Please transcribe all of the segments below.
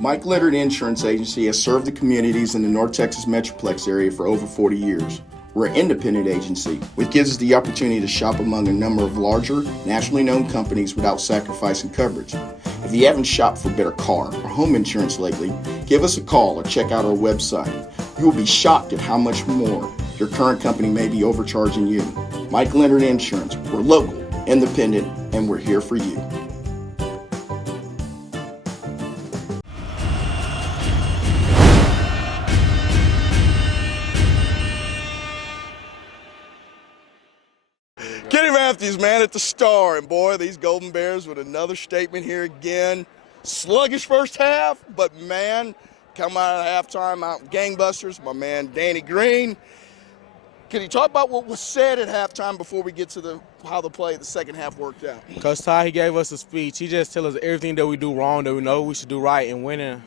Mike Leonard Insurance Agency has served the communities in the North Texas Metroplex area for over 40 years. We're an independent agency, which gives us the opportunity to shop among a number of larger, nationally known companies without sacrificing coverage. If you haven't shopped for better car or home insurance lately, give us a call or check out our website. You will be shocked at how much more your current company may be overcharging you. Mike Leonard Insurance. We're local, independent, and we're here for you. Kenny Matthews, man, at the Star, and boy, these Golden Bears with another statement here again. Sluggish first half, but man, come out of halftime, out gangbusters. My man Danny Green. Can you talk about what was said at halftime before we get to how the second half worked out? Coach Ty, he gave us a speech. He just tell us everything that we do wrong, that we know we should do right in winning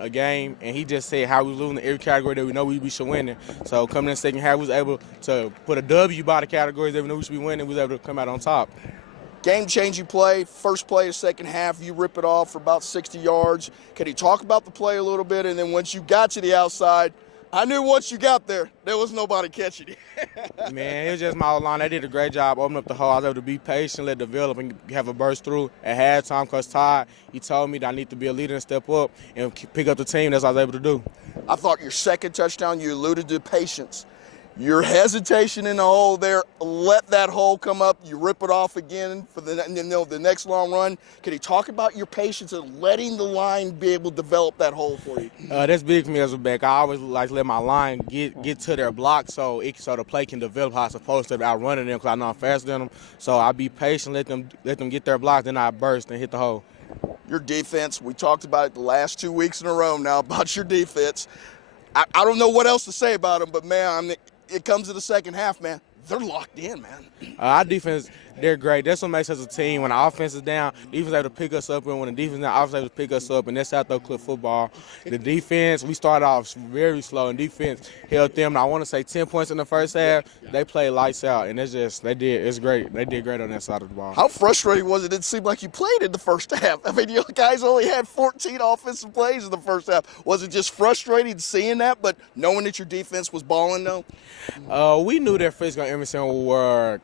a game. And he just said how we losing in every category that we know we should win in. So coming in the second half, we was able to put a W by the categories that we knew we should be winning. We was able to come out on top. Game-changing play, first play of second half, you rip it off for about 60 yards. Can you talk about the play a little bit? And then once you got to the outside, I knew once you got there was nobody catching you. Man, it was just my line. They did a great job opening up the hole. I was able to be patient, let it develop, and have a burst through. At halftime, Coach Todd, he told me that I need to be a leader and step up and pick up the team. That's what I was able to do. I thought your second touchdown, you alluded to patience. Your hesitation in the hole there, let that hole come up, you rip it off again for the next long run. Can you talk about your patience and letting the line be able to develop that hole for you? That's big for me as a back. I always like to let my line get to their block so the play can develop how it's supposed to without running them because I know I'm faster than them. So I be patient, let them get their block, then I burst and hit the hole. Your defense, we talked about it the last 2 weeks in a row now about your defense. I don't know what else to say about them, but man, it comes to the second half, man. They're locked in, man. Our defense, they're great. That's what makes us a team. When the offense is down, defense able to pick us up, and when the defense is down, offense able to pick us up, and that's how they clip football. The defense, we started off very slow, and defense held them. I want to say 10 points in the first half. They played lights out, and it's great. They did great on that side of the ball. How frustrating was it? It seemed like you played in the first half. I mean, you guys only had 14 offensive plays in the first half. Was it just frustrating seeing that, but knowing that your defense was balling, though? We knew that Frisco and Emerson were,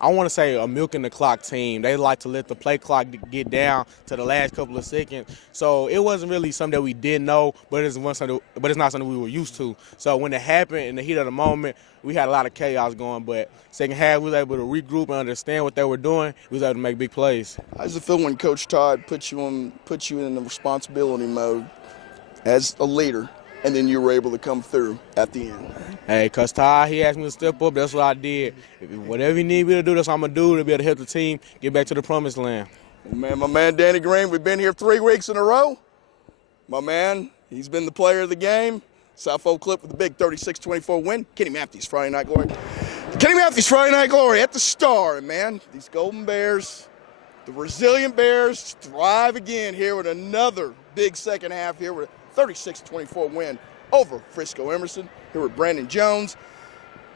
I want to say, a milking the clock team. They like to let the play clock get down to the last couple of seconds. So it wasn't really something that we didn't know, but it's not something we were used to. So when it happened in the heat of the moment, we had a lot of chaos going. But second half, we were able to regroup and understand what they were doing. We was able to make big plays. How does it feel when Coach Todd put you in the responsibility mode as a leader, and then you were able to come through at the end? Hey, Coach Ty, he asked me to step up. That's what I did. Whatever he needed me to do, that's what I'm going to do to be able to help the team get back to the promised land. Man, my man Danny Green, we've been here 3 weeks in a row. My man, he's been the player of the game. South Oak Clip with the big 36-24 win. Kenny Matthews, Friday Night Glory. Kenny Matthews, Friday Night Glory at the Star. And man, these Golden Bears, the resilient Bears, thrive again here with another big second half here with a 36-24 win over Frisco Emerson. Here with Brandon Jones.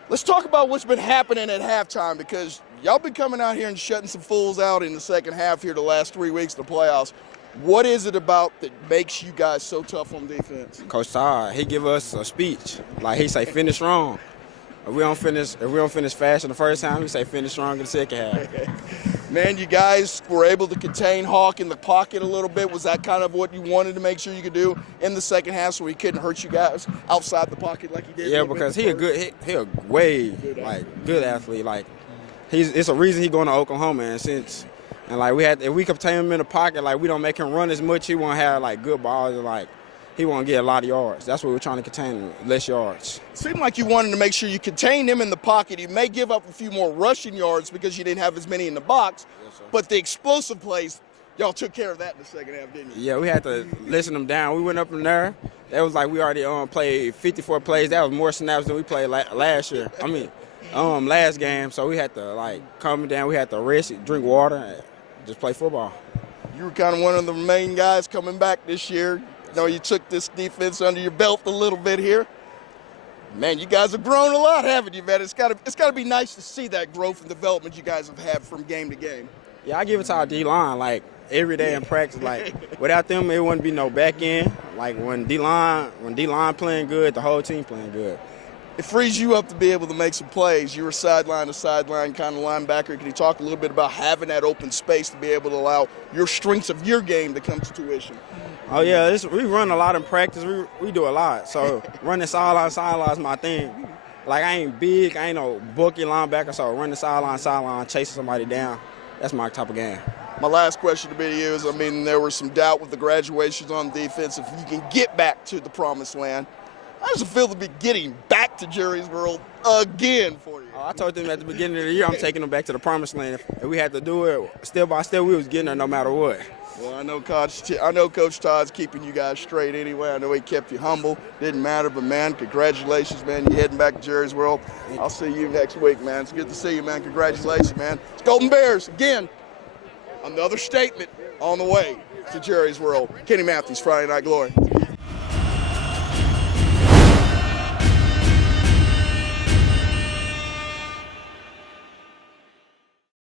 Let's talk about what's been happening at halftime, because y'all been coming out here and shutting some fools out in the second half here the last 3 weeks of the playoffs. What is it about that makes you guys so tough on defense? Coach Todd, he give us a speech. Like he say, finish strong. If we don't finish fast in the first time, we say finish strong in the second half. Man, you guys were able to contain Hawk in the pocket a little bit. Was that kind of what you wanted to make sure you could do in the second half so he couldn't hurt you guys outside the pocket like he did? Yeah, because he a good athlete. Like it's a reason he going to Oklahoma, and if we contain him in the pocket, like we don't make him run as much, he won't have like good balls and like he won't get a lot of yards. That's what we're trying to contain him, less yards. It seemed like you wanted to make sure you contained him in the pocket. You may give up a few more rushing yards because you didn't have as many in the box, but the explosive plays, y'all took care of that in the second half, didn't you? Yeah, we had to listen them down. We went up in there. That was like we already played 54 plays. That was more snaps than we played last year. Last game. So we had to like calm down. We had to rest, drink water, and just play football. You were kind of one of the main guys coming back this year. You took this defense under your belt a little bit here. Man, you guys have grown a lot, haven't you, man? It's got to be nice to see that growth and development you guys have had from game to game. Yeah, I give it to our D-line. Like, every day in practice. Like without them, it wouldn't be no back end. Like when D-line playing good, the whole team playing good. It frees you up to be able to make some plays. You're a sideline to sideline kind of linebacker. Can you talk a little bit about having that open space to be able to allow your strengths of your game to come to tuition? Oh yeah, we run a lot in practice. We do a lot. So running sideline is my thing. Like I ain't big, I ain't no bulky linebacker. So running sideline, chasing somebody down, that's my type of game. My last question to be to you is, there was some doubt with the graduations on defense. If you can get back to the promised land, how does it feel to be getting back to Jerry's World again for you? I told them at the beginning of the year I'm taking them back to the promised land. If we had to do it step by step, we was getting there no matter what. Well, I know Coach Todd's keeping you guys straight anyway. I know he kept you humble. Didn't matter, but, man, congratulations, man. You're heading back to Jerry's World. I'll see you next week, man. It's good to see you, man. Congratulations, man. It's Golden Bears, again, another statement on the way to Jerry's World. Kenny Matthews, Friday Night Glory.